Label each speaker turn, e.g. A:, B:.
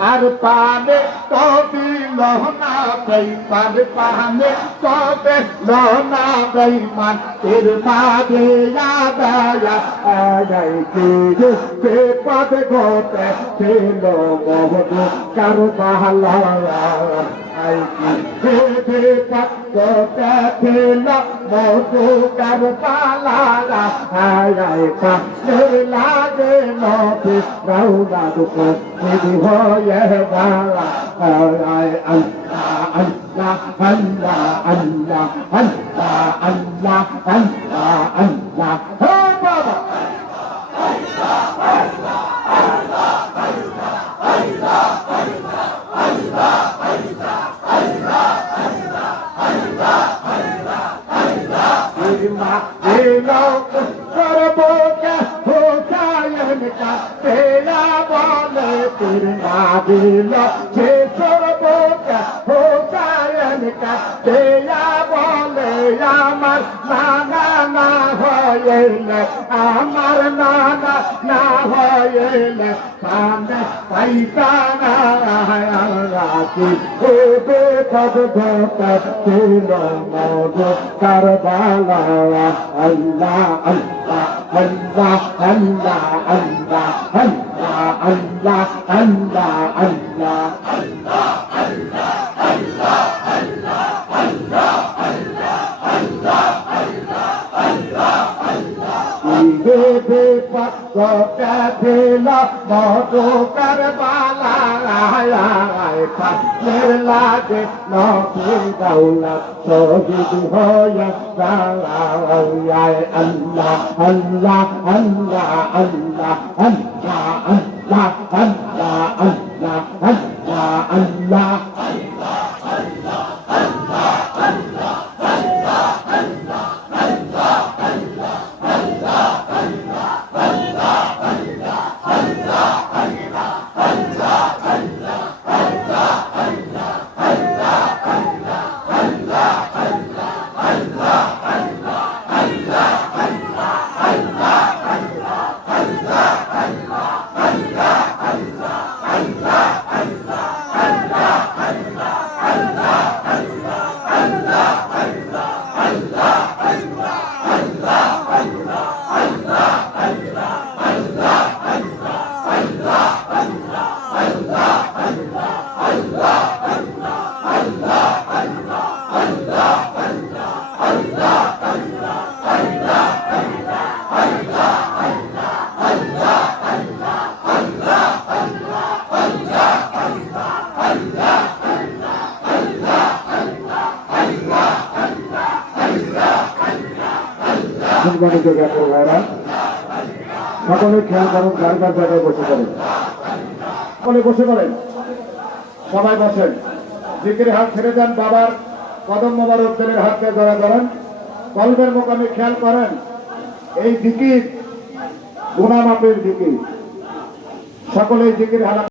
A: আর পাবে তবে লহনা বেইমান পাবে তবে লহনা বেইমান এর মাঝে আদায়া আগাই কে সে পদ গতে ছিল মোহন মধুকার পালালা হারাই লাগে মধু রাউলা দুঃখ হয়ে বালা হারাই আল্লাহ আল্লাহ আল্লাহ আল্লাহ আল্লাহ আল্লাহ আল্লাহ महिमा हेलो सर्वोच्च हो जायन का तेरा बाल तेरा बेला जे सर्वोच्च हो जायन का तेरा बाल আমার নানা না হয়েলে আমার নানা না হয়েলে কানে পাইতা না রাখি ধোকা ছিল কারবালা আল্লাহ আল্লাহ আল্লাহ আল্লাহ আল্লাহ আল্লাহ আল্লাহ আল্লাহ আল্লাহ পক্কা থেলা মতো কারবালা পাশের লাগে নবীর দৌলা শহীদ হয়ে আল্লাহ আল্লাহ আল্লাহ আল্লাহ আল্লাহ আল্লাহ আল্লাহ আল্লাহ আল্লাহ আল্লাহ
B: সকলে খেয়াল করুন, যার যার জায়গায় বসে পড়েন সকলে বসে পড়েন। সবাই বসেন। জিকির হাত ছেড়ে যান বাবার। কদম মোবারক দেবের হাতকে ধরা করেন কলবের মোকামে খেয়াল করেন। এই দিকির গুণামাপের দিকির সকলেই দিকির হারা